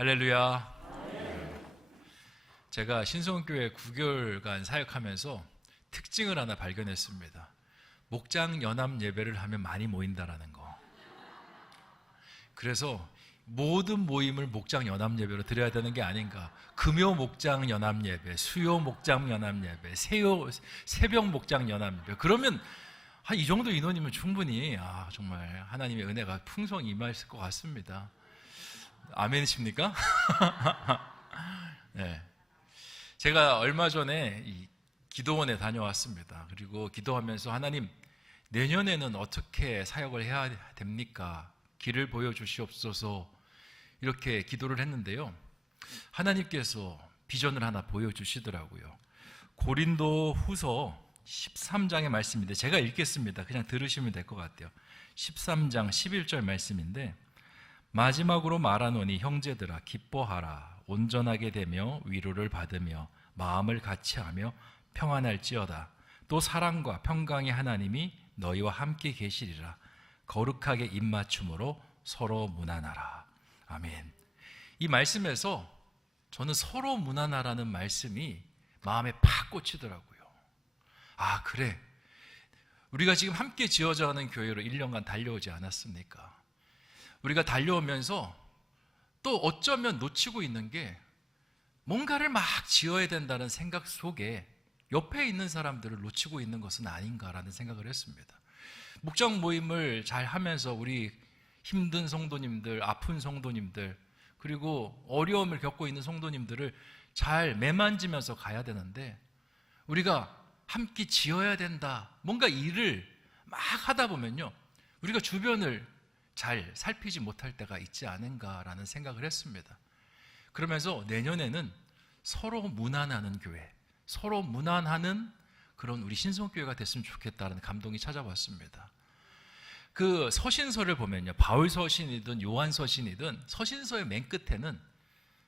할렐루야. 제가 신성교회 9개월간 사역하면서 특징을 하나 발견했습니다. 목장 연합 예배를 하면 많이 모인다라는 거. 그래서 모든 모임을 목장 연합 예배로 드려야 되는 게 아닌가. 금요 목장 연합 예배, 수요 목장 연합 예배, 새벽 목장 연합 예배. 그러면 한 이 정도 인원이면 충분히 정말 하나님의 은혜가 풍성히 임하실 것 같습니다. 아멘이십니까? 네. 제가 얼마 전에 이 기도원에 다녀왔습니다. 그리고 기도하면서 하나님, 내년에는 어떻게 사역을 해야 됩니까? 길을 보여주시옵소서 이렇게 기도를 했는데요. 하나님께서 비전을 하나 보여주시더라고요. 고린도 후서 13장의 말씀인데 제가 읽겠습니다. 그냥 들으시면 될 것 같아요. 13장 11절 말씀인데, 마지막으로 말하노니 형제들아 기뻐하라. 온전하게 되며 위로를 받으며 마음을 같이하며 평안할지어다. 또 사랑과 평강의 하나님이 너희와 함께 계시리라. 거룩하게 입맞춤으로 서로 무난하라. 아멘. 이 말씀에서 저는 서로 무난하라는 말씀이 마음에 팍 꽂히더라고요. 그래, 우리가 지금 함께 지어져가는 교회로 1년간 달려오지 않았습니까? 우리가 달려오면서 또 어쩌면 놓치고 있는 게, 뭔가를 막 지어야 된다는 생각 속에 옆에 있는 사람들을 놓치고 있는 것은 아닌가라는 생각을 했습니다. 목장 모임을 잘 하면서 우리 힘든 성도님들, 아픈 성도님들, 그리고 어려움을 겪고 있는 성도님들을 잘 매만지면서 가야 되는데, 우리가 함께 지어야 된다, 뭔가 일을 막 하다 보면요, 우리가 주변을 잘 살피지 못할 때가 있지 않은가라는 생각을 했습니다. 그러면서 내년에는 서로 무난하는 교회, 서로 무난하는 그런 우리 신성교회가 됐으면 좋겠다는 감동이 찾아왔습니다. 그 서신서를 보면요, 바울 서신이든 요한 서신이든 서신서의 맨 끝에는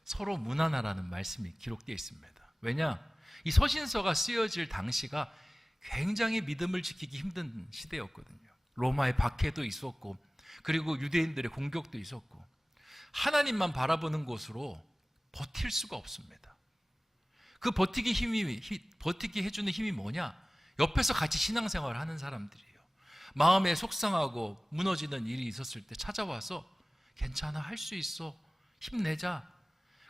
서로 무난하라는 말씀이 기록되어 있습니다. 왜냐? 이 서신서가 쓰여질 당시가 굉장히 믿음을 지키기 힘든 시대였거든요. 로마의 박해도 있었고, 그리고 유대인들의 공격도 있었고, 하나님만 바라보는 곳으로 버틸 수가 없습니다. 그 버티기 해주는 힘이 뭐냐? 옆에서 같이 신앙생활을 하는 사람들이에요. 마음에 속상하고 무너지는 일이 있었을 때 찾아와서 괜찮아, 할 수 있어, 힘내자,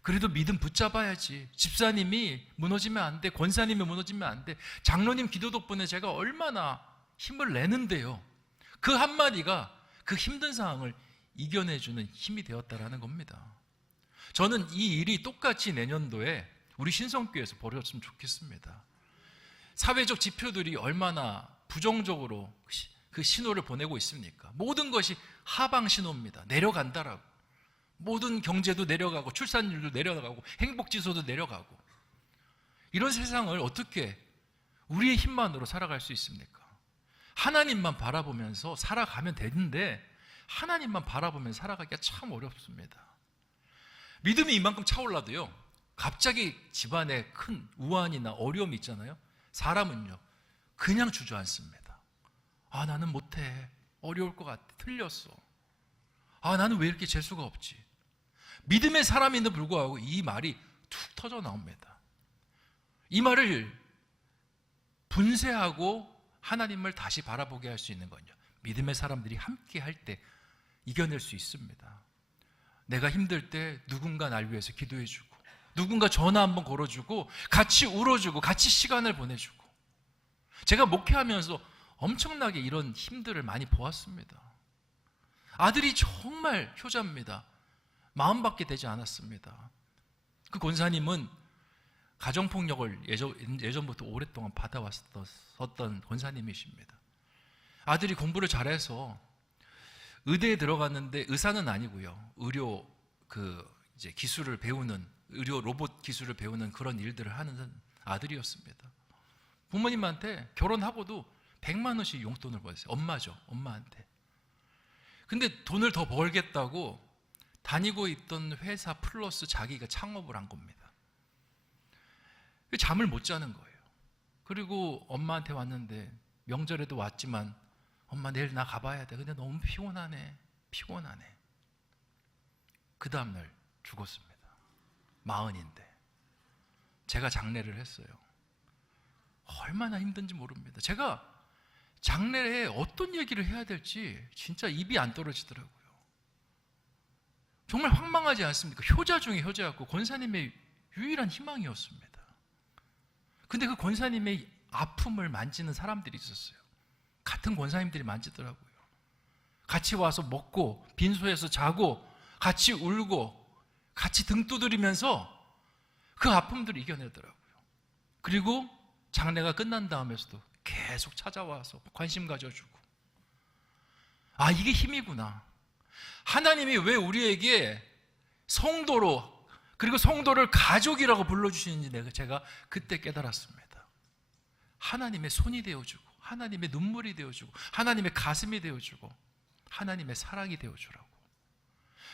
그래도 믿음 붙잡아야지, 집사님이 무너지면 안 돼, 권사님이 무너지면 안 돼, 장로님 기도 덕분에 제가 얼마나 힘을 내는데요. 그 한마디가 그 힘든 상황을 이겨내주는 힘이 되었다라는 겁니다. 저는 이 일이 똑같이 내년도에 우리 신성교회에서 벌어졌으면 좋겠습니다. 사회적 지표들이 얼마나 부정적으로 그 신호를 보내고 있습니까? 모든 것이 하방 신호입니다. 내려간다라고. 모든 경제도 내려가고, 출산율도 내려가고, 행복지수도 내려가고. 이런 세상을 어떻게 우리의 힘만으로 살아갈 수 있습니까? 하나님만 바라보면서 살아가면 되는데, 하나님만 바라보면서 살아가기가 참 어렵습니다. 믿음이 이만큼 차올라도요, 갑자기 집안에 큰 우환이나 어려움이 있잖아요. 사람은요, 그냥 주저앉습니다. 나는 못해, 어려울 것 같아, 틀렸어, 나는 왜 이렇게 재수가 없지. 믿음의 사람인데도 불구하고 이 말이 툭 터져 나옵니다. 이 말을 분쇄하고 하나님을 다시 바라보게 할 수 있는 건요, 믿음의 사람들이 함께 할 때 이겨낼 수 있습니다. 내가 힘들 때 누군가 날 위해서 기도해주고, 누군가 전화 한번 걸어주고, 같이 울어주고, 같이 시간을 보내주고. 제가 목회하면서 엄청나게 이런 힘들을 많이 보았습니다. 아들이 정말 효자입니다. 마음밖에 되지 않았습니다. 그 권사님은 가정폭력을 예전부터 오랫동안 받아왔었던 권사님이십니다. 아들이 공부를 잘해서 의대에 들어갔는데, 의사는 아니고요, 의료 이제 기술을 배우는, 의료 로봇 기술을 배우는 그런 일들을 하는 아들이었습니다. 부모님한테 결혼하고도 100만 원씩 용돈을 받았어요. 엄마죠, 엄마한테. 근데 돈을 더 벌겠다고 다니고 있던 회사 플러스 자기가 창업을 한 겁니다. 잠을 못 자는 거예요. 그리고 엄마한테 왔는데, 명절에도 왔지만, 엄마 내일 나 가봐야 돼. 근데 너무 피곤하네. 그 다음날 죽었습니다. 40인데 제가 장례를 했어요. 얼마나 힘든지 모릅니다. 제가 장례에 어떤 얘기를 해야 될지 진짜 입이 안 떨어지더라고요. 정말 황망하지 않습니까? 효자 중에 효자였고 권사님의 유일한 희망이었습니다. 근데 그 권사님의 아픔을 만지는 사람들이 있었어요. 같은 권사님들이 만지더라고요. 같이 와서 먹고 빈소에서 자고 같이 울고 같이 등 두드리면서 그 아픔들을 이겨내더라고요. 그리고 장례가 끝난 다음에서도 계속 찾아와서 관심 가져주고, 아, 이게 힘이구나. 하나님이 왜 우리에게 성도로, 그리고 성도를 가족이라고 불러주시는지 제가 그때 깨달았습니다. 하나님의 손이 되어주고, 하나님의 눈물이 되어주고, 하나님의 가슴이 되어주고, 하나님의 사랑이 되어주라고.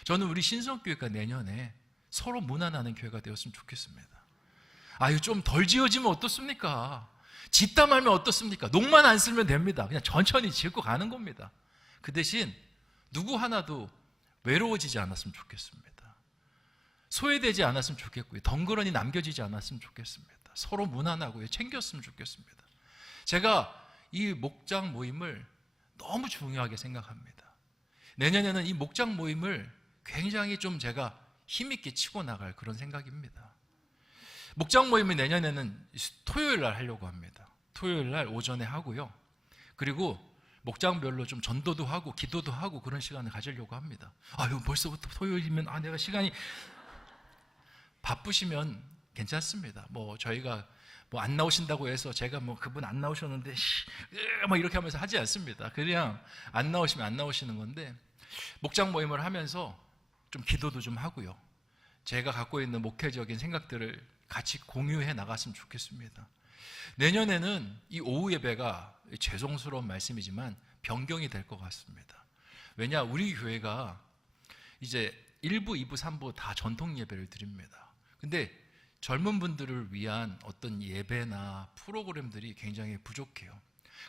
저는 우리 신성교회가 내년에 서로 무난하는 교회가 되었으면 좋겠습니다. 아유, 좀 덜 지어지면 어떻습니까? 짓다 말면 어떻습니까? 녹만 안 쓸면 됩니다. 그냥 천천히 짓고 가는 겁니다. 그 대신 누구 하나도 외로워지지 않았으면 좋겠습니다. 소외되지 않았으면 좋겠고요. 덩그러니 남겨지지 않았으면 좋겠습니다. 서로 무난하고요. 챙겼으면 좋겠습니다. 제가 이 목장 모임을 너무 중요하게 생각합니다. 내년에는 이 목장 모임을 굉장히 좀 제가 힘있게 치고 나갈 그런 생각입니다. 목장 모임을 내년에는 토요일 날 하려고 합니다. 토요일 날 오전에 하고요. 그리고 목장별로 좀 전도도 하고 기도도 하고 그런 시간을 가지려고 합니다. 아유, 벌써부터 토요일이면 내가 시간이, 바쁘시면 괜찮습니다. 저희가 안 나오신다고 해서 제가 그분 안 나오셨는데 이렇게 하면서 하지 않습니다. 그냥 안 나오시면 안 나오시는 건데, 목장 모임을 하면서 좀 기도도 좀 하고요. 제가 갖고 있는 목회적인 생각들을 같이 공유해 나갔으면 좋겠습니다. 내년에는 이 오후 예배가 죄송스러운 말씀이지만 변경이 될 것 같습니다. 왜냐, 우리 교회가 이제 1부, 2부, 3부 다 전통 예배를 드립니다. 근데 젊은 분들을 위한 어떤 예배나 프로그램들이 굉장히 부족해요.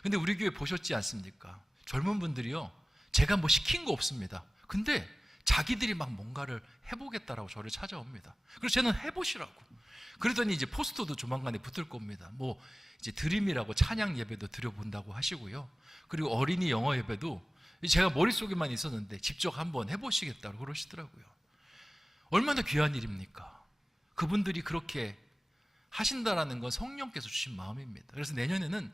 근데 우리 교회 보셨지 않습니까? 젊은 분들이요, 제가 시킨 거 없습니다. 근데 자기들이 막 뭔가를 해보겠다라고 저를 찾아옵니다. 그래서 저는 해보시라고. 그러더니 이제 포스터도 조만간에 붙을 겁니다. 이제 드림이라고 찬양 예배도 드려본다고 하시고요. 그리고 어린이 영어 예배도 제가 머릿속에만 있었는데 직접 한번 해보시겠다고 그러시더라고요. 얼마나 귀한 일입니까? 그분들이 그렇게 하신다라는 건 성령께서 주신 마음입니다. 그래서 내년에는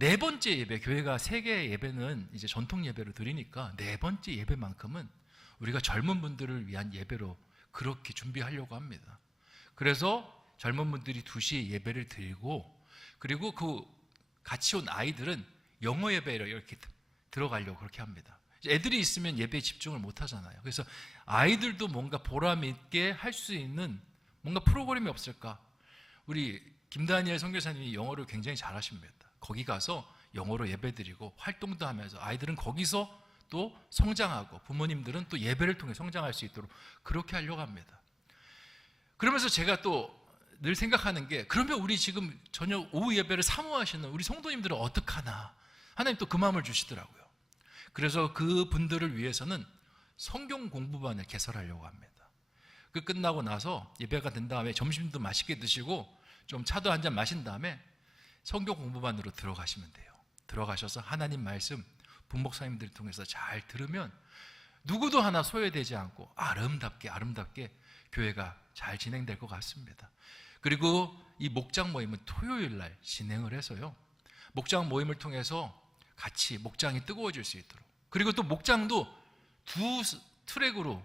4번째 예배, 교회가 3개의 예배는 이제 전통 예배로 드리니까 4번째 예배만큼은 우리가 젊은 분들을 위한 예배로 그렇게 준비하려고 합니다. 그래서 젊은 분들이 2시에 예배를 드리고, 그리고 그 같이 온 아이들은 영어 예배로 이렇게 들어가려고 그렇게 합니다. 애들이 있으면 예배에 집중을 못 하잖아요. 그래서 아이들도 뭔가 보람 있게 할 수 있는 뭔가 프로그램이 없을까? 우리 김다니엘 선교사님이 영어를 굉장히 잘하십니다. 거기 가서 영어로 예배드리고 활동도 하면서 아이들은 거기서 또 성장하고 부모님들은 또 예배를 통해 성장할 수 있도록 그렇게 하려고 합니다. 그러면서 제가 또 늘 생각하는 게, 그러면 우리 지금 저녁 오후 예배를 사모하시는 우리 성도님들은 어떡하나? 하나님 또 그 마음을 주시더라고요. 그래서 그 분들을 위해서는 성경 공부반을 개설하려고 합니다. 그 끝나고 나서 예배가 된 다음에 점심도 맛있게 드시고 좀 차도 한 잔 마신 다음에 성경 공부반으로 들어가시면 돼요. 들어가셔서 하나님 말씀 분목사님들 통해서 잘 들으면 누구도 하나 소외되지 않고 아름답게 교회가 잘 진행될 것 같습니다. 그리고 이 목장 모임은 토요일 날 진행을 해서요, 목장 모임을 통해서 같이 목장이 뜨거워질 수 있도록, 그리고 또 목장도 2트랙으로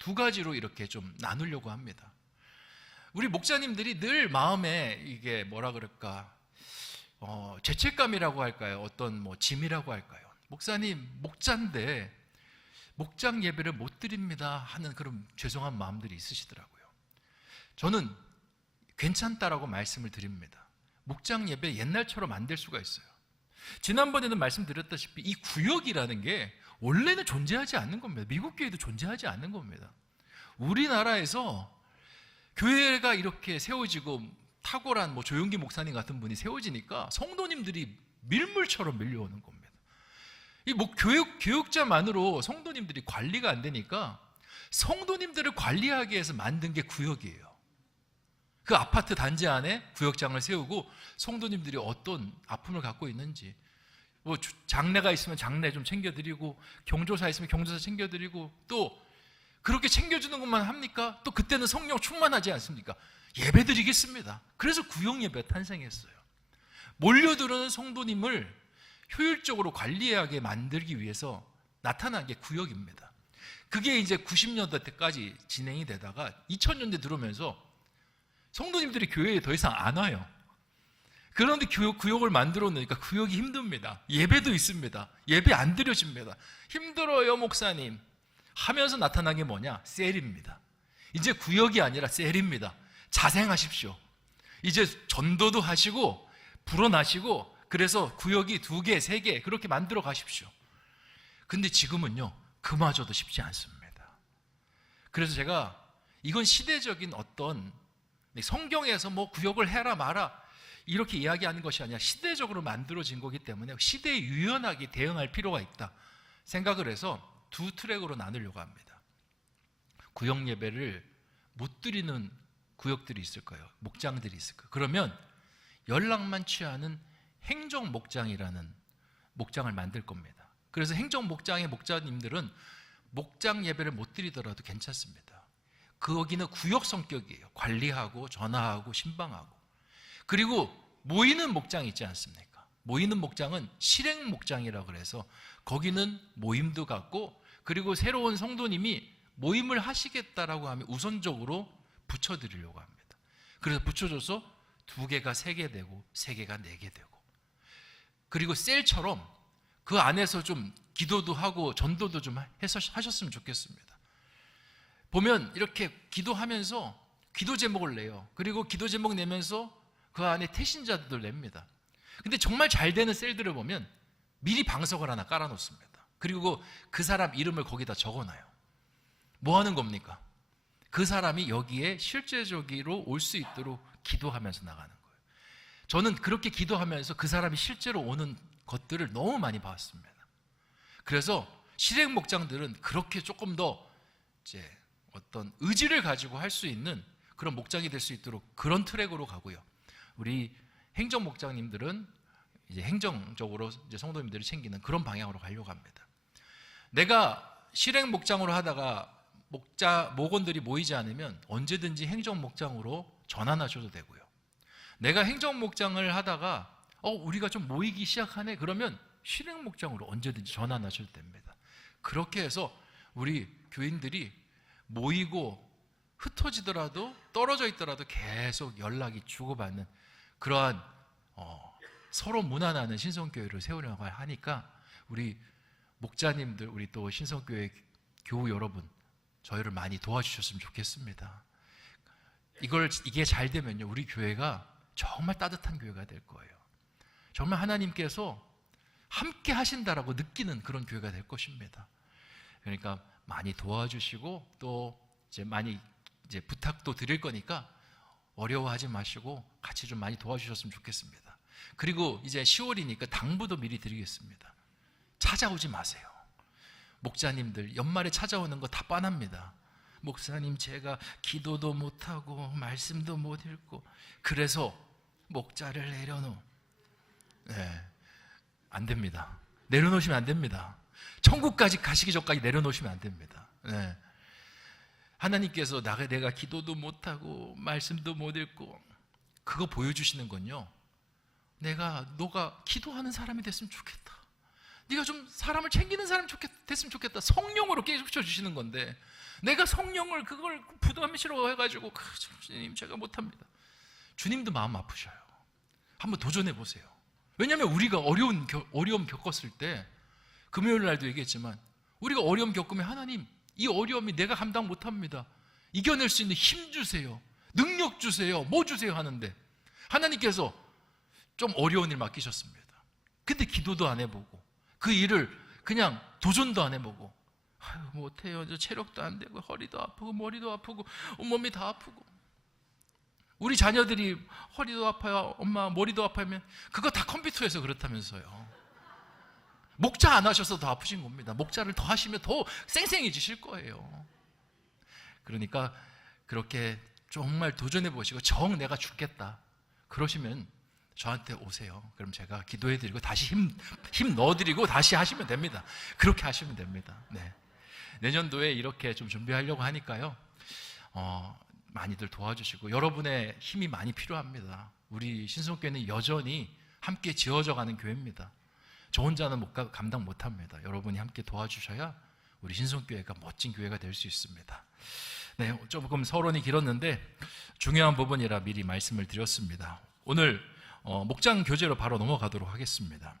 2가지로 이렇게 좀 나누려고 합니다. 우리 목자님들이 늘 마음에 이게 뭐라 그럴까, 죄책감이라고 할까요? 어떤 짐이라고 할까요? 목사님, 목자인데 목장 예배를 못 드립니다 하는 그런 죄송한 마음들이 있으시더라고요. 저는 괜찮다라고 말씀을 드립니다. 목장 예배 옛날처럼 안 될 수가 있어요. 지난번에는 말씀드렸다시피 이 구역이라는 게 원래는 존재하지 않는 겁니다. 미국 교회도 존재하지 않는 겁니다. 우리나라에서 교회가 이렇게 세워지고 탁월한 조용기 목사님 같은 분이 세워지니까 성도님들이 밀물처럼 밀려오는 겁니다. 이 교육자만으로 성도님들이 관리가 안 되니까 성도님들을 관리하기 위해서 만든 게 구역이에요. 그 아파트 단지 안에 구역장을 세우고 성도님들이 어떤 아픔을 갖고 있는지, 뭐 장례가 있으면 장례 좀 챙겨드리고, 경조사 있으면 경조사 챙겨드리고, 또 그렇게 챙겨주는 것만 합니까? 또 그때는 성령 충만하지 않습니까? 예배 드리겠습니다. 그래서 구역 예배 탄생했어요. 몰려들어오는 성도님을 효율적으로 관리하게 만들기 위해서 나타난 게 구역입니다. 그게 이제 90년대 때까지 진행이 되다가 2000년대 들어오면서 성도님들이 교회에 더 이상 안 와요. 그런데 구역을 만들어 놓으니까 구역이 힘듭니다. 예배도 있습니다. 예배 안 드려집니다. 힘들어요, 목사님 하면서 나타난 게 뭐냐? 셀입니다. 이제 구역이 아니라 셀입니다. 자생하십시오. 이제 전도도 하시고 불어나시고, 그래서 구역이 2개, 3개 그렇게 만들어 가십시오. 근데 지금은요, 그마저도 쉽지 않습니다. 그래서 제가 이건 시대적인 어떤, 성경에서 뭐 구역을 해라 마라 이렇게 이야기하는 것이 아니라 시대적으로 만들어진 거기 때문에 시대에 유연하게 대응할 필요가 있다 생각을 해서 2 트랙으로 나누려고 합니다. 구역 예배를 못 드리는 구역들이 있을 거예요. 목장들이 있을 거예요. 그러면 연락만 취하는 행정 목장이라는 목장을 만들 겁니다. 그래서 행정 목장의 목자님들은 목장 예배를 못 드리더라도 괜찮습니다. 거기는 구역 성격이에요. 관리하고 전화하고 신방하고. 그리고 모이는 목장 있지 않습니까? 모이는 목장은 실행 목장이라고 그래서 거기는 모임도 갖고, 그리고 새로운 성도님이 모임을 하시겠다라고 하면 우선적으로 붙여드리려고 합니다. 그래서 붙여줘서 2개가 3개 되고 3개가 4개 되고, 그리고 셀처럼 그 안에서 좀 기도도 하고 전도도 좀 하셨으면 좋겠습니다. 보면 이렇게 기도하면서 기도 제목을 내요. 그리고 기도 제목 내면서 그 안에 태신자들도 냅니다. 근데 정말 잘 되는 셀들을 보면 미리 방석을 하나 깔아놓습니다. 그리고 그 사람 이름을 거기다 적어놔요. 뭐 하는 겁니까? 그 사람이 여기에 실제적으로 올 수 있도록 기도하면서 나가는 거예요. 저는 그렇게 기도하면서 그 사람이 실제로 오는 것들을 너무 많이 봤습니다. 그래서 실행 목장들은 그렇게 조금 더 이제 어떤 의지를 가지고 할 수 있는 그런 목장이 될 수 있도록 그런 트랙으로 가고요. 우리 행정 목장님들은 이제 행정적으로 이제 성도님들이 챙기는 그런 방향으로 가려고 합니다. 내가 실행 목장으로 하다가 목원들이 모이지 않으면 언제든지 행정 목장으로 전환하셔도 되고요. 내가 행정 목장을 하다가 우리가 좀 모이기 시작하네 그러면 실행 목장으로 언제든지 전환하셔도 됩니다. 그렇게 해서 우리 교인들이 모이고 흩어지더라도 떨어져 있더라도 계속 연락이 주고받는 그러한 서로 문안하는 신성교회를 세우려고 하니까 우리 목자님들, 우리 또 신성교회 교우 여러분, 저희를 많이 도와주셨으면 좋겠습니다. 이게 잘 되면요, 우리 교회가 정말 따뜻한 교회가 될 거예요. 정말 하나님께서 함께 하신다라고 느끼는 그런 교회가 될 것입니다. 그러니까 많이 도와주시고 또 이제 많이 이제 부탁도 드릴 거니까 어려워하지 마시고 같이 좀 많이 도와주셨으면 좋겠습니다. 그리고 이제 10월이니까 당부도 미리 드리겠습니다. 찾아오지 마세요. 목자님들 연말에 찾아오는 거 다 뻔합니다. 목사님 제가 기도도 못하고 말씀도 못 읽고 그래서 목자를 안 됩니다. 내려놓으시면 안 됩니다. 천국까지 가시기 전까지 내려놓으시면 안 됩니다. 하나님께서 내가 기도도 못하고 말씀도 못 읽고 그거 보여주시는 건요, 너가 기도하는 사람이 됐으면 좋겠다, 네가 좀 사람을 챙기는 사람이 됐으면 좋겠다, 성령으로 깨우쳐 주시는 건데 내가 성령을 그걸 부담이 싫어 해가지고 주님 제가 못합니다. 주님도 마음 아프셔요. 한번 도전해 보세요. 왜냐하면 우리가 어려움 겪었을 때 금요일 날도 얘기했지만 우리가 어려움 겪으면 하나님 이 어려움이 내가 감당 못합니다, 이겨낼 수 있는 힘 주세요, 능력 주세요, 뭐 주세요 하는데 하나님께서 좀 어려운 일 맡기셨습니다. 근데 기도도 안 해보고 그 일을 그냥 도전도 안 해보고 못해요, 저 체력도 안 되고 허리도 아프고 머리도 아프고 온몸이 다 아프고. 우리 자녀들이 허리도 아파요, 엄마 머리도 아파하면 그거 다 컴퓨터에서 그렇다면서요. 목자 안 하셔서 더 아프신 겁니다. 목자를 더 하시면 더 쌩쌩해지실 거예요. 그러니까 그렇게 정말 도전해 보시고 정 내가 죽겠다 그러시면 저한테 오세요. 그럼 제가 기도해 드리고 다시 힘 넣어 드리고 다시 하시면 됩니다. 그렇게 하시면 됩니다. 네. 내년도에 이렇게 좀 준비하려고 하니까요. 많이들 도와주시고 여러분의 힘이 많이 필요합니다. 우리 신성교회는 여전히 함께 지어져 가는 교회입니다. 저 혼자는 감당 못합니다. 여러분이 함께 도와주셔야 우리 신성교회가 멋진 교회가 될 수 있습니다. 네, 조금 서론이 길었는데 중요한 부분이라 미리 말씀을 드렸습니다. 오늘 목장 교재로 바로 넘어가도록 하겠습니다.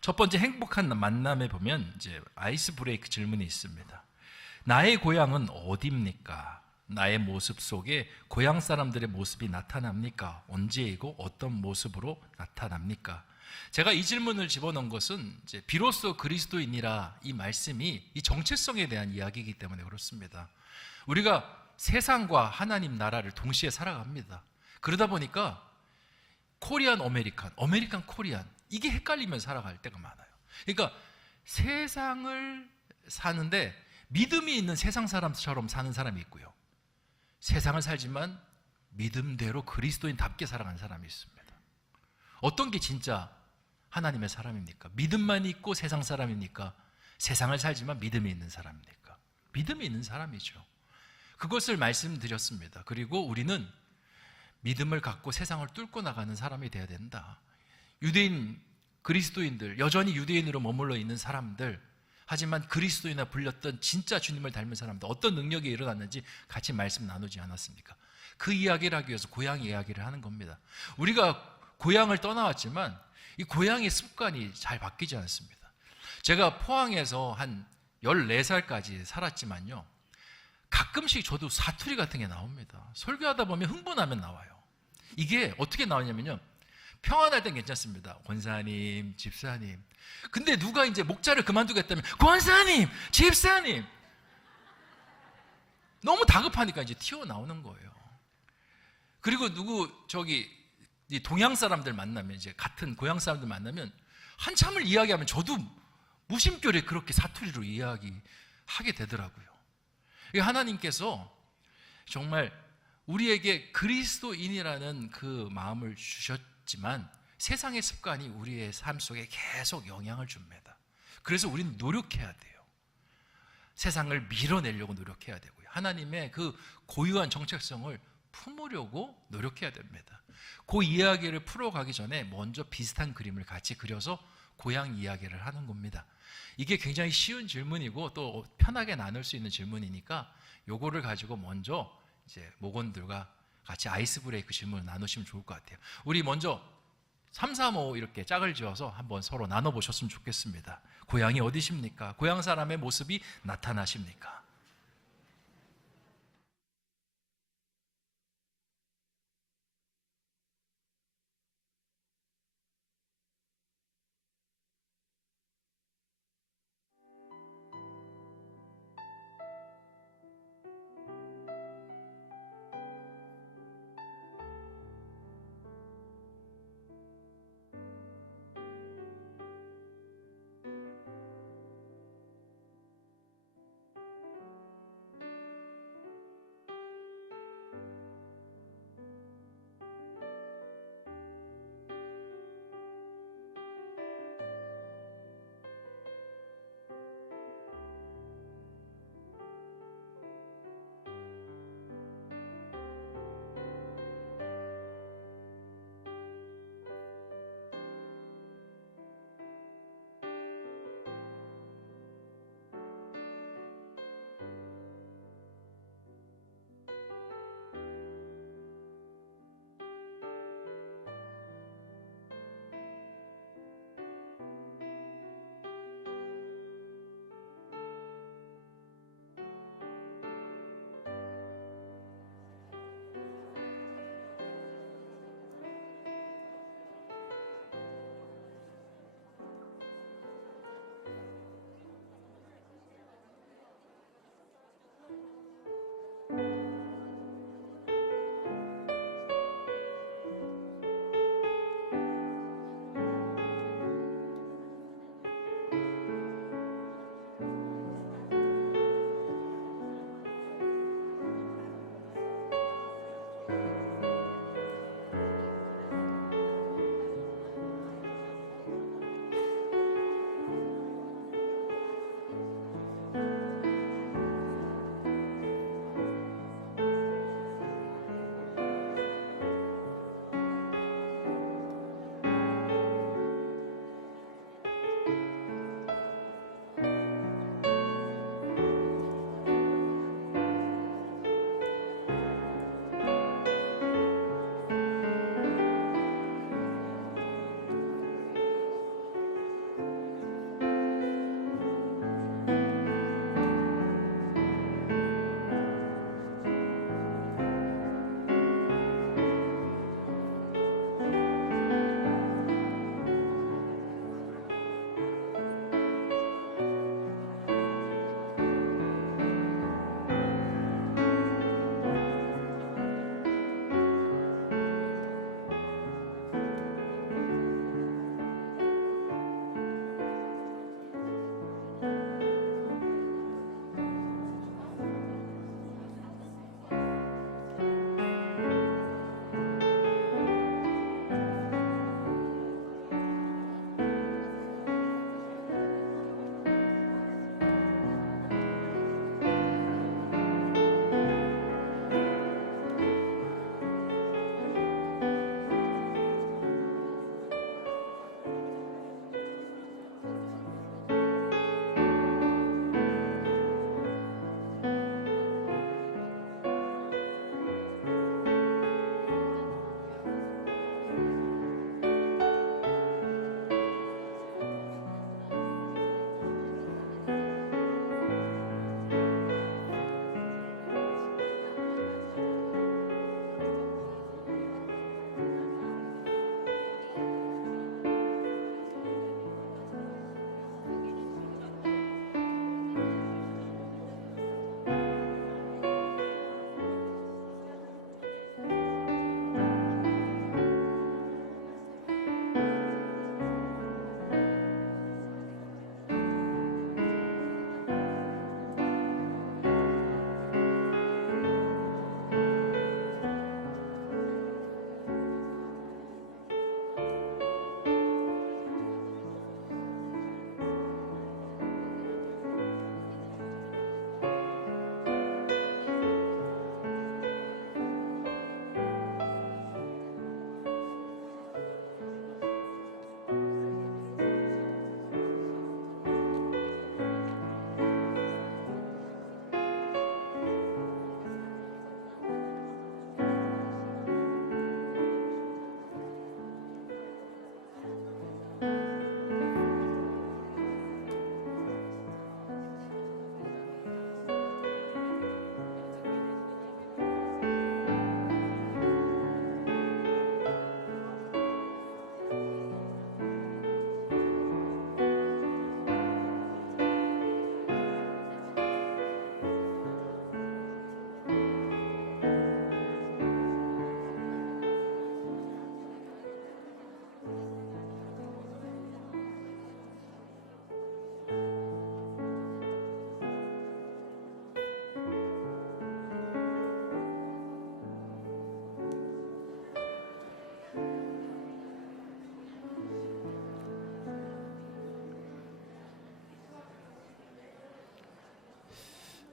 첫 번째 행복한 만남에 보면 이제 아이스 브레이크 질문이 있습니다. 나의 고향은 어디입니까? 나의 모습 속에 고향 사람들의 모습이 나타납니까? 언제이고 어떤 모습으로 나타납니까? 제가 이 질문을 집어넣은 것은 이제 비로소 그리스도인이라 이 말씀이 이 정체성에 대한 이야기이기 때문에 그렇습니다. 우리가 세상과 하나님 나라를 동시에 살아갑니다. 그러다 보니까 코리안 아메리칸, 아메리칸 코리안 이게 헷갈리면 살아갈 때가 많아요. 그러니까 세상을 사는데 믿음이 있는 세상 사람처럼 사는 사람이 있고요. 세상을 살지만 믿음대로 그리스도인답게 살아가는 사람이 있습니다. 어떤 게 진짜 하나님의 사람입니까? 믿음만 있고 세상 사람입니까? 세상을 살지만 믿음이 있는 사람입니까? 믿음이 있는 사람이죠. 그것을 말씀드렸습니다. 그리고 우리는 믿음을 갖고 세상을 뚫고 나가는 사람이 되어야 된다. 유대인, 그리스도인들, 여전히 유대인으로 머물러 있는 사람들, 하지만 그리스도인이나 불렸던 진짜 주님을 닮은 사람들, 어떤 능력이 일어났는지 같이 말씀 나누지 않았습니까? 그 이야기를 하기 위해서 고향 이야기를 하는 겁니다. 우리가 고향을 떠나왔지만 이 고향의 습관이 잘 바뀌지 않습니다. 제가 포항에서 한 14살까지 살았지만요, 가끔씩 저도 사투리 같은 게 나옵니다. 설교하다 보면 흥분하면 나와요. 이게 어떻게 나오냐면요, 평안할 땐 괜찮습니다. 권사님, 집사님. 근데 누가 이제 목자를 그만두겠다면 권사님, 집사님. 너무 다급하니까 이제 튀어나오는 거예요. 그리고 이 동양 사람들 만나면, 이제 같은 고향 사람들 만나면 한참을 이야기하면 저도 무심결에 그렇게 사투리로 이야기하게 되더라고요. 하나님께서 정말 우리에게 그리스도인이라는 그 마음을 주셨지만 세상의 습관이 우리의 삶 속에 계속 영향을 줍니다. 그래서 우리는 노력해야 돼요. 세상을 밀어내려고 노력해야 되고요. 하나님의 그 고유한 정체성을 품으려고 노력해야 됩니다. 그 이야기를 풀어가기 전에 먼저 비슷한 그림을 같이 그려서 고향 이야기를 하는 겁니다. 이게 굉장히 쉬운 질문이고 또 편하게 나눌 수 있는 질문이니까 요거를 가지고 먼저 이제 목원들과 같이 아이스 브레이크 질문을 나누시면 좋을 것 같아요. 우리 먼저 3, 3, 5 이렇게 짝을 지어서 한번 서로 나눠보셨으면 좋겠습니다. 고향이 어디십니까? 고향 사람의 모습이 나타나십니까?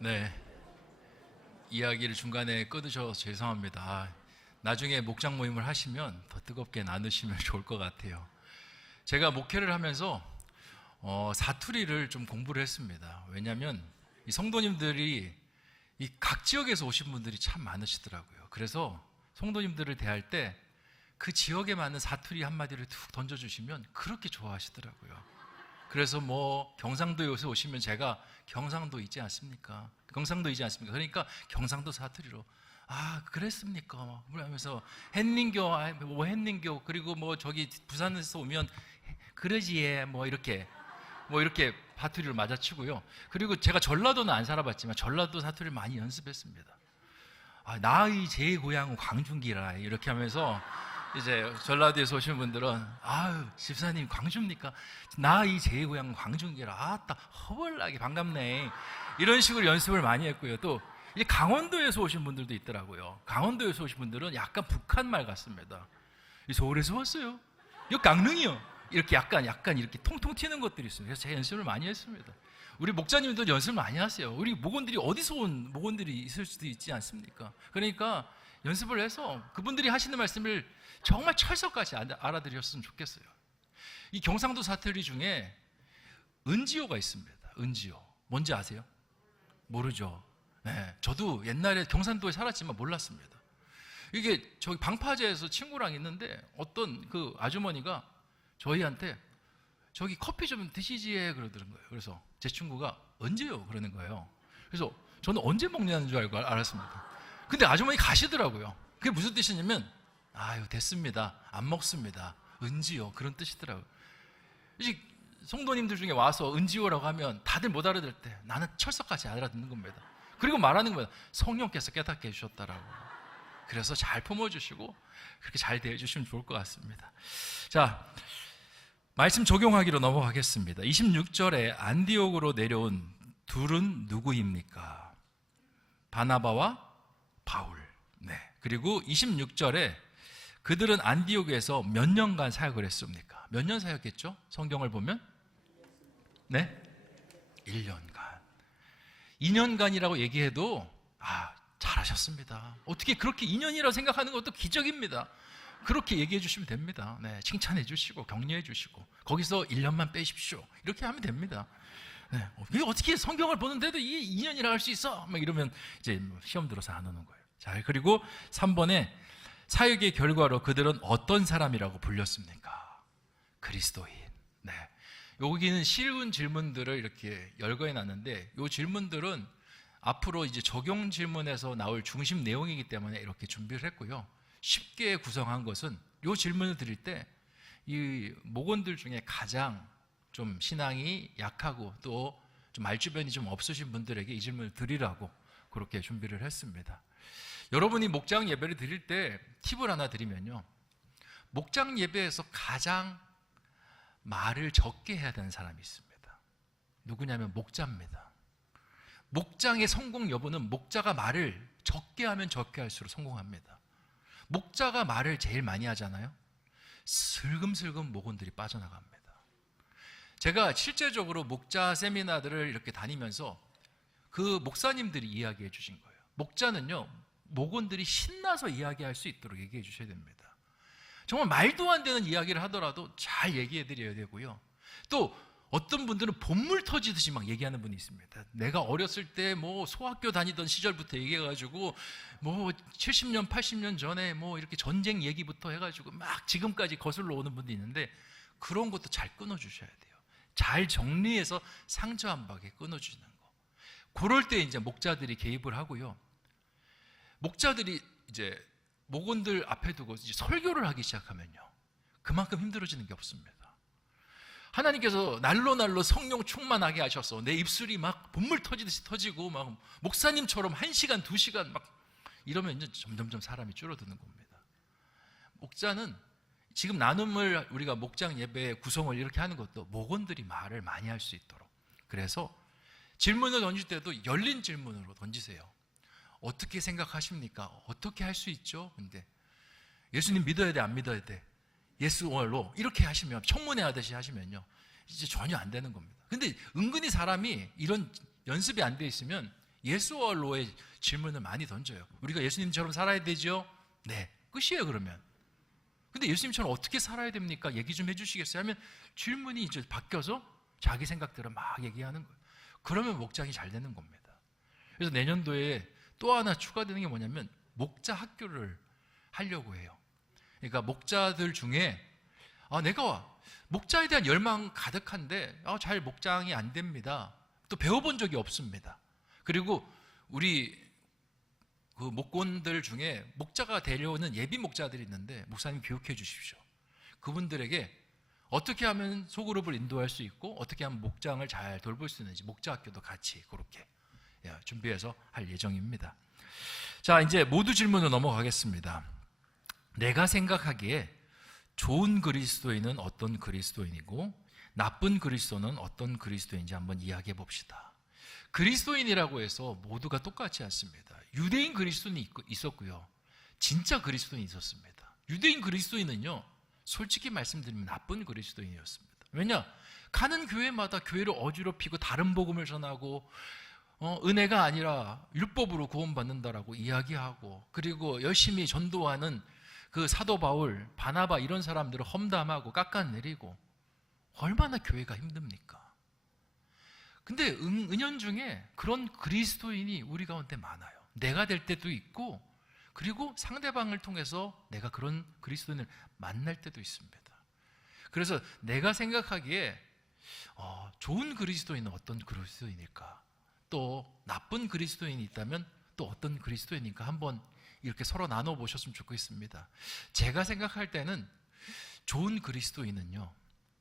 네, 이야기를 중간에 끊으셔서 죄송합니다. 나중에 목장 모임을 하시면 더 뜨겁게 나누시면 좋을 것 같아요. 제가 목회를 하면서 사투리를 좀 공부를 했습니다. 왜냐하면 이 성도님들이 이 각 지역에서 오신 분들이 참 많으시더라고요. 그래서 성도님들을 대할 때 그 지역에 맞는 사투리 한마디를 툭 던져주시면 그렇게 좋아하시더라고요. 그래서 뭐 경상도에서 오시면 제가 경상도 있지 않습니까? 그러니까 경상도 사투리로 그랬습니까? 하면서 햇nin교 그리고 뭐 저기 부산에서 오면 그러지에 뭐 이렇게 사투리를 맞아치고요. 그리고 제가 전라도는 안 살아봤지만 전라도 사투리를 많이 연습했습니다. 나의 제 고향은 광주기라 이렇게 하면서 이제 전라도에서 오신 분들은 집사님 광주입니까? 나의 제 고향은 광주기라. 아따 허벌나게 반갑네. 이런 식으로 연습을 많이 했고요. 또 이제 강원도에서 오신 분들도 있더라고요. 강원도에서 오신 분들은 약간 북한 말 같습니다. 서울에서 왔어요. 이거 강릉이요. 이렇게 약간 이렇게 통통 튀는 것들이 있어요. 그래서 제가 연습을 많이 했습니다. 우리 목자님도 연습을 많이 하세요. 우리 목원들이 어디서 온 목원들이 있을 수도 있지 않습니까? 그러니까 연습을 해서 그분들이 하시는 말씀을 정말 철석같이 알아들으셨으면 좋겠어요. 이 경상도 사투리 중에 은지어가 있습니다. 은지어. 뭔지 아세요? 모르죠. 네, 저도 옛날에 경상도에 살았지만 몰랐습니다. 이게 저기 방파제에서 친구랑 있는데 어떤 그 아주머니가 저희한테 저기 커피 좀 드시지 그러더는 거예요. 그래서 제 친구가 언제요? 그러는 거예요. 그래서 저는 언제 먹냐는 줄 알고 알았습니다. 근데 아주머니 가시더라고요. 그게 무슨 뜻이냐면 됐습니다. 안 먹습니다. 은지요. 그런 뜻이더라고요. 이제 성도님들 중에 와서 은지요라고 하면 다들 못 알아들 때 나는 철석같이 알아듣는 겁니다. 그리고 말하는 겁니다. 성령께서 깨닫게 해주셨다라고. 그래서 잘 품어주시고 그렇게 잘 대해주시면 좋을 것 같습니다. 자, 말씀 적용하기로 넘어가겠습니다. 26절에 안디옥으로 내려온 둘은 누구입니까? 바나바와 바울. 네. 그리고 26절에 그들은 안디옥에서 몇 년간 사역을 했습니까? 몇 년 사역했죠? 성경을 보면? 네? 1년간. 2년간이라고 얘기해도 잘하셨습니다. 어떻게 그렇게 2년이라고 생각하는 것도 기적입니다. 그렇게 얘기해 주시면 됩니다. 네, 칭찬해 주시고 격려해 주시고 거기서 1년만 빼십시오. 이렇게 하면 됩니다. 네, 어떻게 성경을 보는데도 이게 2년이라 할 수 있어? 막 이러면 이제 시험 들어서 안 오는 거예요. 자, 그리고 3번에 사역의 결과로 그들은 어떤 사람이라고 불렸습니까? 그리스도인. 네, 여기는 쉬운 질문들을 이렇게 열거해 놨는데 이 질문들은 앞으로 이제 적용 질문에서 나올 중심 내용이기 때문에 이렇게 준비를 했고요. 쉽게 구성한 것은 이 질문을 드릴 때 이 목원들 중에 가장 좀 신앙이 약하고 또 좀 말주변이 좀 없으신 분들에게 이 질문을 드리라고 그렇게 준비를 했습니다. 여러분이 목장 예배를 드릴 때 팁을 하나 드리면요. 목장 예배에서 가장 말을 적게 해야 되는 사람이 있습니다. 누구냐면 목자입니다. 목장의 성공 여부는 목자가 말을 적게 하면 적게 할수록 성공합니다. 목자가 말을 제일 많이 하잖아요. 슬금슬금 목원들이 빠져나갑니다. 제가 실제적으로 목자 세미나들을 이렇게 다니면서 그 목사님들이 이야기해 주신 거예요. 목자는요, 목원들이 신나서 이야기할 수 있도록 얘기해 주셔야 됩니다. 정말 말도 안 되는 이야기를 하더라도 잘 얘기해 드려야 되고요. 또 어떤 분들은 본물 터지듯이 막 얘기하는 분이 있습니다. 내가 어렸을 때 뭐 소학교 다니던 시절부터 얘기해가지고 뭐 70년, 80년 전에 뭐 이렇게 전쟁 얘기부터 해가지고 막 지금까지 거슬러 오는 분도 있는데 그런 것도 잘 끊어주셔야 돼요. 잘 정리해서 상처 안 받게 끊어주시는 거. 그럴 때 이제 목자들이 개입을 하고요. 목자들이 이제 목원들 앞에 두고 이제 설교를 하기 시작하면요. 그만큼 힘들어지는 게 없습니다. 하나님께서 날로 성령 충만하게 하셔서 내 입술이 막 본물 터지듯이 터지고 막 목사님처럼 1시간, 2시간 막 이러면 이제 점점점 사람이 줄어드는 겁니다. 목자는 지금 나눔을 우리가 목장 예배 구성을 이렇게 하는 것도 목원들이 말을 많이 할 수 있도록. 그래서 질문을 던질 때도 열린 질문으로 던지세요. 어떻게 생각하십니까? 어떻게 할 수 있죠? 근데 예수님 믿어야 돼, 안 믿어야 돼? 예스월로 이렇게 하시면 청문회 하듯이 하시면요 이제 전혀 안 되는 겁니다. 근데 은근히 사람이 이런 연습이 안 돼 있으면 예스 or 노의 질문을 많이 던져요. 우리가 예수님처럼 살아야 되죠? 네, 끝이에요. 그러면 근데 예수님처럼 어떻게 살아야 됩니까? 얘기 좀 해주시겠어요? 하면 질문이 이제 바뀌어서 자기 생각대로 막 얘기하는 거예요. 그러면 목장이 잘 되는 겁니다. 그래서 내년도에 또 하나 추가되는 게 뭐냐면 목자 학교를 하려고 해요. 그러니까 목자들 중에 내가 목자에 대한 열망 가득한데 잘 목장이 안 됩니다. 또 배워본 적이 없습니다. 그리고 우리 그 목권들 중에 목자가 되려는 예비 목자들이 있는데 목사님 교육해 주십시오. 그분들에게 어떻게 하면 소그룹을 인도할 수 있고 어떻게 하면 목장을 잘 돌볼 수 있는지 목자 학교도 같이 그렇게 준비해서 할 예정입니다. 자, 이제 모두 질문으로 넘어가겠습니다. 내가 생각하기에 좋은 그리스도인은 어떤 그리스도인이고 나쁜 그리스도는 어떤 그리스도인지 한번 이야기해 봅시다. 그리스도인이라고 해서 모두가 똑같지 않습니다. 유대인 그리스도인이 있었고요, 진짜 그리스도인이 있었습니다. 유대인 그리스도인은요, 솔직히 말씀드리면 나쁜 그리스도인이었습니다. 왜냐? 가는 교회마다 교회를 어지럽히고 다른 복음을 전하고 은혜가 아니라 율법으로 구원받는다라고 이야기하고, 그리고 열심히 전도하는 그 사도 바울, 바나바 이런 사람들을 험담하고 깎아내리고, 얼마나 교회가 힘듭니까? 근데 은연중에 그런 그리스도인이 우리 가운데 많아요. 내가 될 때도 있고, 그리고 상대방을 통해서 내가 그런 그리스도인을 만날 때도 있습니다. 그래서 내가 생각하기에 좋은 그리스도인은 어떤 그리스도인일까? 또 나쁜 그리스도인이 있다면 또 어떤 그리스도인일까? 한번 이렇게 서로 나눠보셨으면 좋겠습니다. 제가 생각할 때는 좋은 그리스도인은요,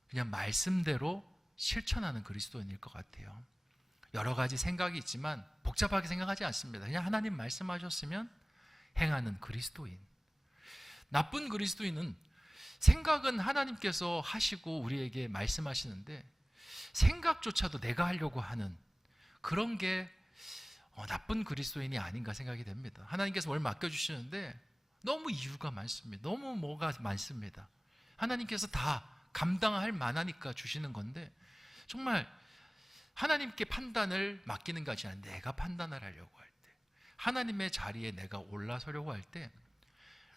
그냥 말씀대로 실천하는 그리스도인일 것 같아요. 여러 가지 생각이 있지만 복잡하게 생각하지 않습니다. 그냥 하나님 말씀하셨으면 행하는 그리스도인. 나쁜 그리스도인은 생각은 하나님께서 하시고 우리에게 말씀하시는데 생각조차도 내가 하려고 하는 그런 게 나쁜 그리스도인이 아닌가 생각이 됩니다. 하나님께서 뭘 맡겨주시는데 너무 이유가 많습니다. 너무 뭐가 많습니다. 하나님께서 다 감당할 만하니까 주시는 건데, 정말 하나님께 판단을 맡기는 것이 아니라 내가 판단을 하려고 할 때, 하나님의 자리에 내가 올라서려고 할 때,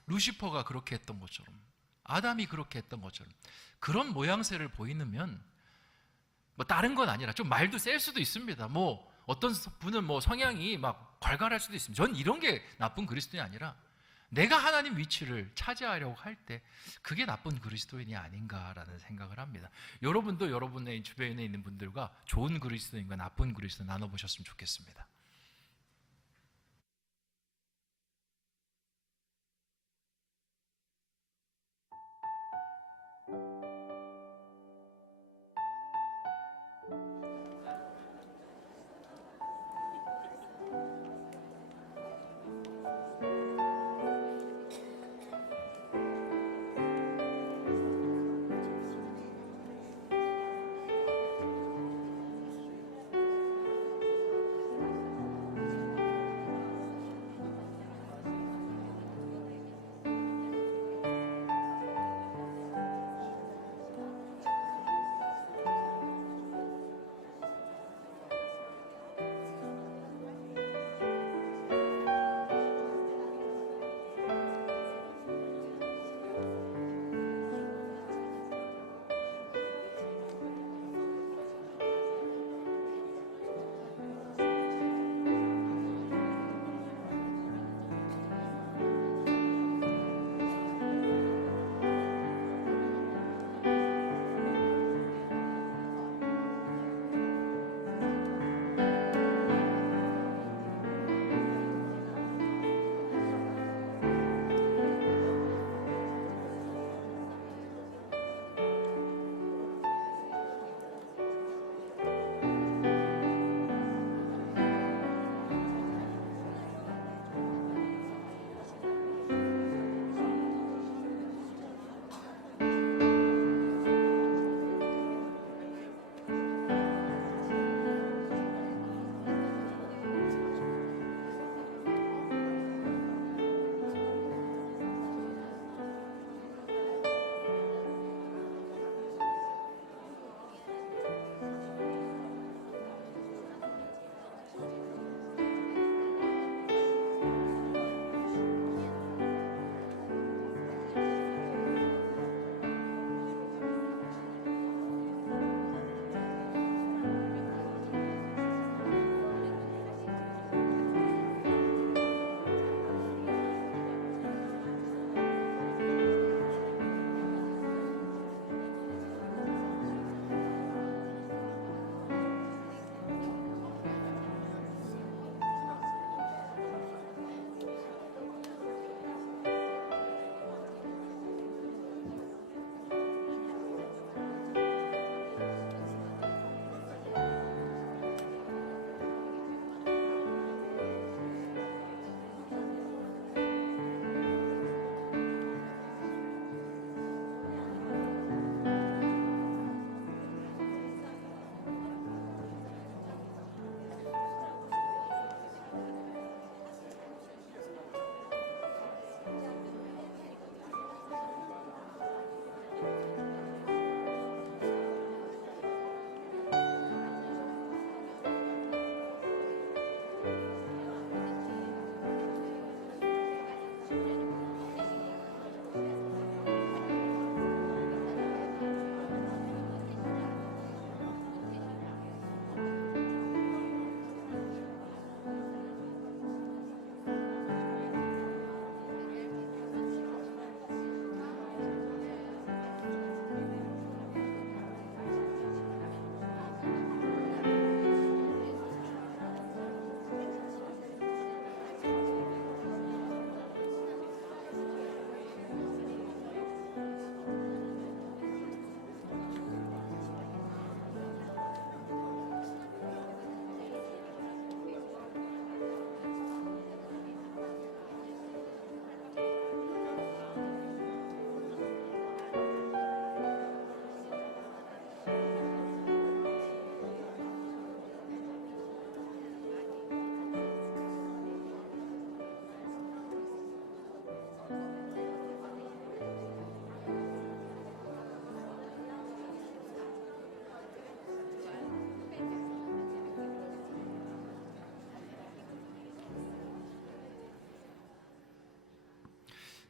루시퍼가 그렇게 했던 것처럼, 아담이 그렇게 했던 것처럼 그런 모양새를 보이면 뭐 다른 건 아니라 좀 말도 셀 수도 있습니다. 뭐 어떤 분은 뭐 성향이 막 괄괄할 수도 있습니다. 전 이런 게 나쁜 그리스도인이 아니라 내가 하나님 위치를 차지하려고 할 때 그게 나쁜 그리스도인이 아닌가라는 생각을 합니다. 여러분도 여러분의 주변에 있는 분들과 좋은 그리스도인과 나쁜 그리스도인 나눠보셨으면 좋겠습니다.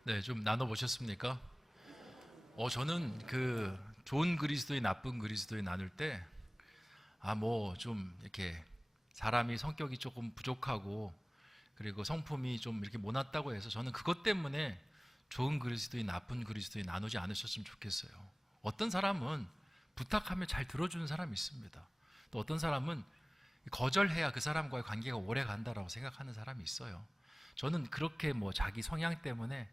네, 좀 나눠 보셨습니까? 저는 그 좋은 그리스도인, 나쁜 그리스도인 나눌 때, 뭐 좀 이렇게 사람이 성격이 조금 부족하고 그리고 성품이 좀 이렇게 모났다고 해서 저는 그것 때문에 좋은 그리스도인, 나쁜 그리스도인 나누지 않으셨으면 좋겠어요. 어떤 사람은 부탁하면 잘 들어주는 사람이 있습니다. 또 어떤 사람은 거절해야 그 사람과의 관계가 오래 간다라고 생각하는 사람이 있어요. 저는 그렇게 뭐 자기 성향 때문에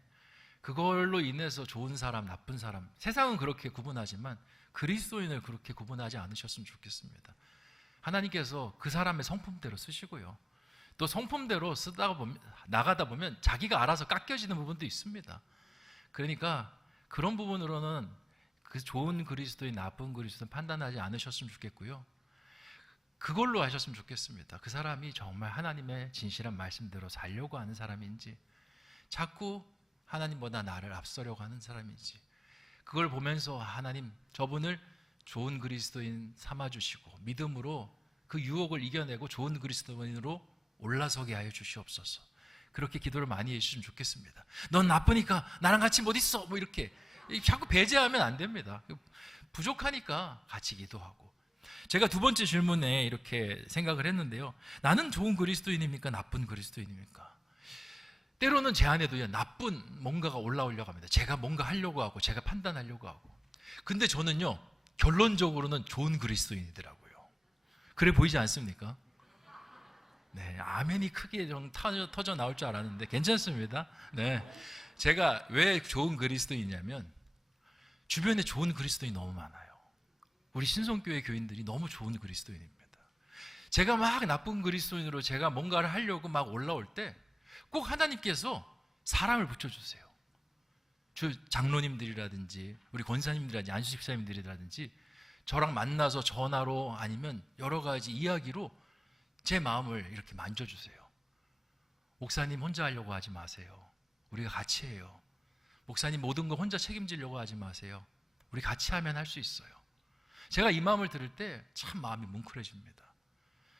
그걸로 인해서 좋은 사람, 나쁜 사람, 세상은 그렇게 구분하지만 그리스도인을 그렇게 구분하지 않으셨으면 좋겠습니다. 하나님께서 그 사람의 성품대로 쓰시고요. 또 성품대로 쓰다가 보면, 나가다 보면 자기가 알아서 깎여지는 부분도 있습니다. 그러니까 그런 부분으로는 그 좋은 그리스도인, 나쁜 그리스도인 판단하지 않으셨으면 좋겠고요. 그걸로 하셨으면 좋겠습니다. 그 사람이 정말 하나님의 진실한 말씀대로 살려고 하는 사람인지, 자꾸 하나님보다 나를 앞서려고 하는 사람인지, 그걸 보면서 하나님, 저분을 좋은 그리스도인 삼아주시고 믿음으로 그 유혹을 이겨내고 좋은 그리스도인으로 올라서게 하여 주시옵소서. 그렇게 기도를 많이 해주시면 좋겠습니다. 넌 나쁘니까 나랑 같이 못 있어, 뭐 이렇게 자꾸 배제하면 안 됩니다. 부족하니까 같이 기도하고. 제가 두 번째 질문에 이렇게 생각을 했는데요, 나는 좋은 그리스도인입니까? 나쁜 그리스도인입니까? 때로는 제 안에도 나쁜 뭔가가 올라오려고 합니다. 제가 뭔가 하려고 하고 제가 판단하려고 하고. 근데 저는요, 결론적으로는 좋은 그리스도인이더라고요. 그래 보이지 않습니까? 네, 아멘이 크게 좀 터져 나올 줄 알았는데 괜찮습니다. 네, 제가 왜 좋은 그리스도인이냐면 주변에 좋은 그리스도인이 너무 많아요. 우리 신성교회 교인들이 너무 좋은 그리스도인입니다. 제가 막 나쁜 그리스도인으로 제가 뭔가를 하려고 막 올라올 때 꼭 하나님께서 사람을 붙여주세요. 장로님들이라든지 우리 권사님들이라든지 안수 집사님들이라든지 저랑 만나서 전화로 아니면 여러 가지 이야기로 제 마음을 이렇게 만져주세요. 목사님 혼자 하려고 하지 마세요. 우리가 같이 해요. 목사님 모든 거 혼자 책임지려고 하지 마세요. 우리 같이 하면 할 수 있어요. 제가 이 마음을 들을 때 참 마음이 뭉클해집니다.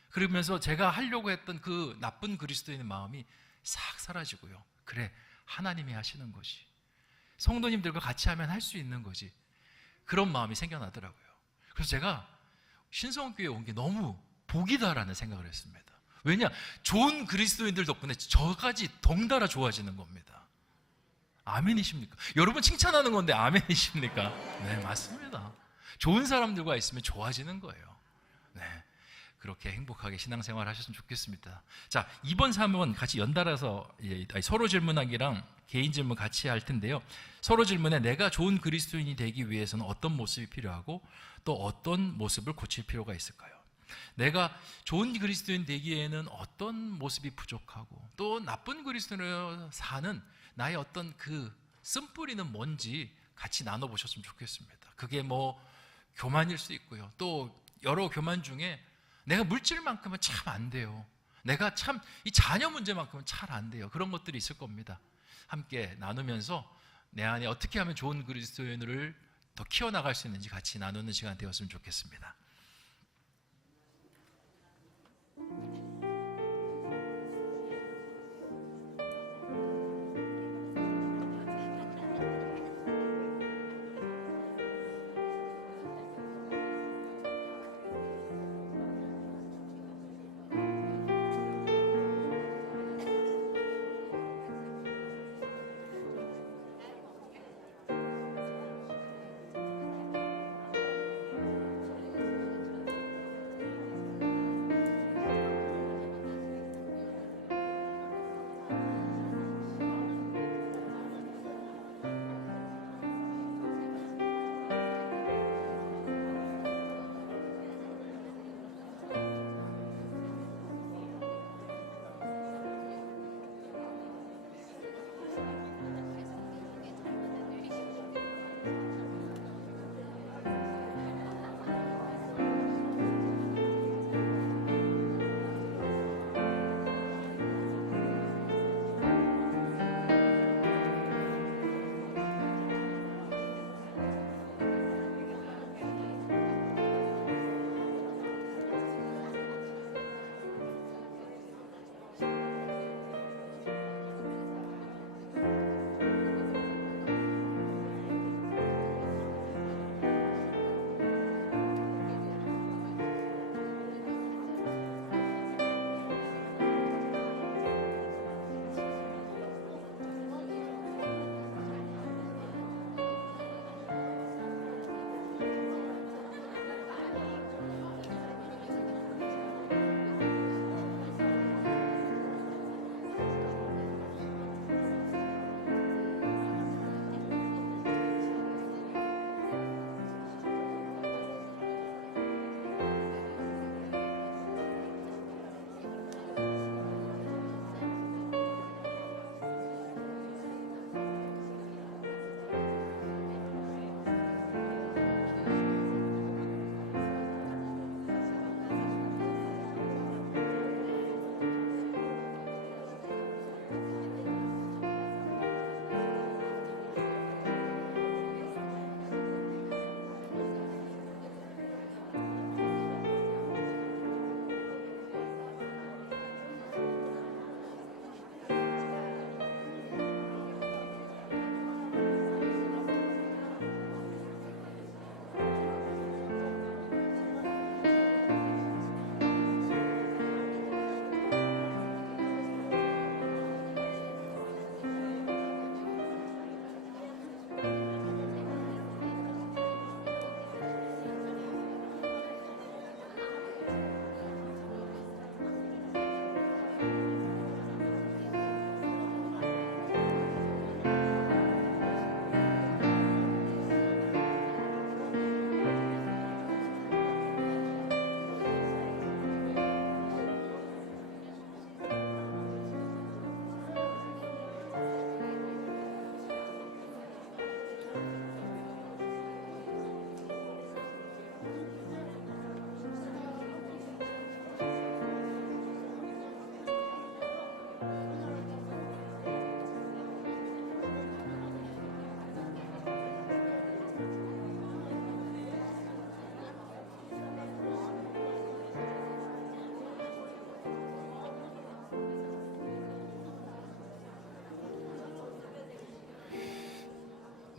그러면서 제가 하려고 했던 그 나쁜 그리스도인의 마음이 싹 사라지고요. 그래, 하나님이 하시는 것이, 성도님들과 같이 하면 할 수 있는 거지, 그런 마음이 생겨나더라고요. 그래서 제가 신성교회에 온 게 너무 복이다라는 생각을 했습니다. 왜냐? 좋은 그리스도인들 덕분에 저까지 덩달아 좋아지는 겁니다. 아멘이십니까? 여러분 칭찬하는 건데 아멘이십니까? 네, 맞습니다. 좋은 사람들과 있으면 좋아지는 거예요. 네, 그렇게 행복하게 신앙생활 하셨으면 좋겠습니다. 자, 2번, 3번 같이 연달아서 서로 질문하기랑 개인 질문 같이 할 텐데요. 서로 질문에 내가 좋은 그리스도인이 되기 위해서는 어떤 모습이 필요하고 또 어떤 모습을 고칠 필요가 있을까요? 내가 좋은 그리스도인 되기에는 어떤 모습이 부족하고 또 나쁜 그리스도인으로 사는 나의 어떤 그 쓴뿌리는 뭔지 같이 나눠보셨으면 좋겠습니다. 그게 뭐 교만일 수 있고요. 또 여러 교만 중에 내가 물질만큼은 참 안 돼요. 내가 참 이 자녀 문제만큼은 잘 안 돼요. 그런 것들이 있을 겁니다. 함께 나누면서 내 안에 어떻게 하면 좋은 그리스도인을 더 키워나갈 수 있는지 같이 나누는 시간 되었으면 좋겠습니다.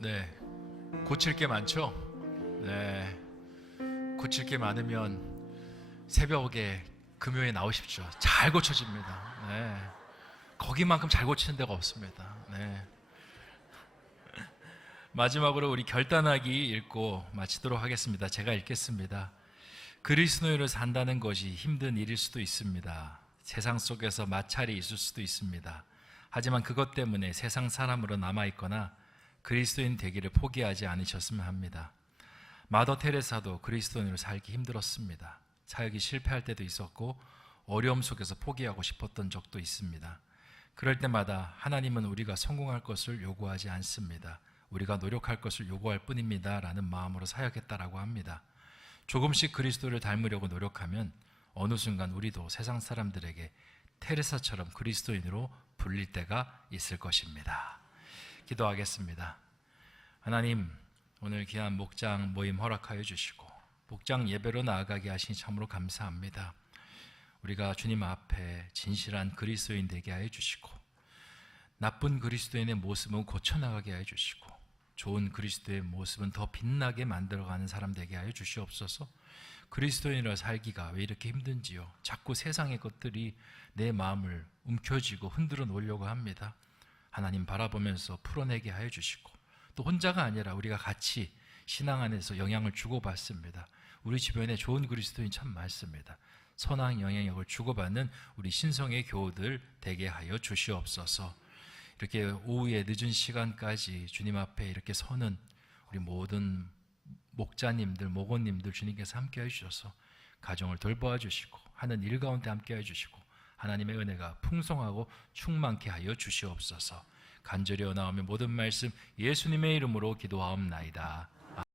네, 고칠 게 많죠? 네, 고칠 게 많으면 새벽에 금요일에 나오십시오. 잘 고쳐집니다. 네, 거기만큼 잘 고치는 데가 없습니다. 네. 마지막으로 우리 결단하기 읽고 마치도록 하겠습니다. 제가 읽겠습니다. 그리스도인으로 산다는 것이 힘든 일일 수도 있습니다. 세상 속에서 마찰이 있을 수도 있습니다. 하지만 그것 때문에 세상 사람으로 남아있거나 그리스도인 되기를 포기하지 않으셨으면 합니다. 마더 테레사도 그리스도인으로 살기 힘들었습니다. 사역이 실패할 때도 있었고 어려움 속에서 포기하고 싶었던 적도 있습니다. 그럴 때마다 하나님은 우리가 성공할 것을 요구하지 않습니다. 우리가 노력할 것을 요구할 뿐입니다 라는 마음으로 사역했다라고 합니다. 조금씩 그리스도를 닮으려고 노력하면 어느 순간 우리도 세상 사람들에게 테레사처럼 그리스도인으로 불릴 때가 있을 것입니다. 기도하겠습니다. 하나님, 오늘 귀한 목장 모임 허락하여 주시고 목장 예배로 나아가게 하시니 참으로 감사합니다. 우리가 주님 앞에 진실한 그리스도인 되게 하여 주시고 나쁜 그리스도인의 모습은 고쳐나가게 하여 주시고 좋은 그리스도의 모습은 더 빛나게 만들어가는 사람 되게 하여 주시옵소서. 그리스도인으로 살기가 왜 이렇게 힘든지요. 자꾸 세상의 것들이 내 마음을 움켜쥐고 흔들어 놓으려고 합니다. 하나님 바라보면서 풀어내게 하여 주시고 또 혼자가 아니라 우리가 같이 신앙 안에서 영향을 주고받습니다. 우리 주변에 좋은 그리스도인 참 많습니다. 선한 영향력을 주고받는 우리 신성의 교우들 되게 하여 주시옵소서. 이렇게 오후에 늦은 시간까지 주님 앞에 이렇게 서는 우리 모든 목자님들, 목원님들 주님께서 함께해 주셔서 가정을 돌보아 주시고 하는 일 가운데 함께해 주시고 하나님의 은혜가 풍성하고 충만케 하여 주시옵소서. 간절히 원하오며 모든 말씀 예수님의 이름으로 기도하옵나이다.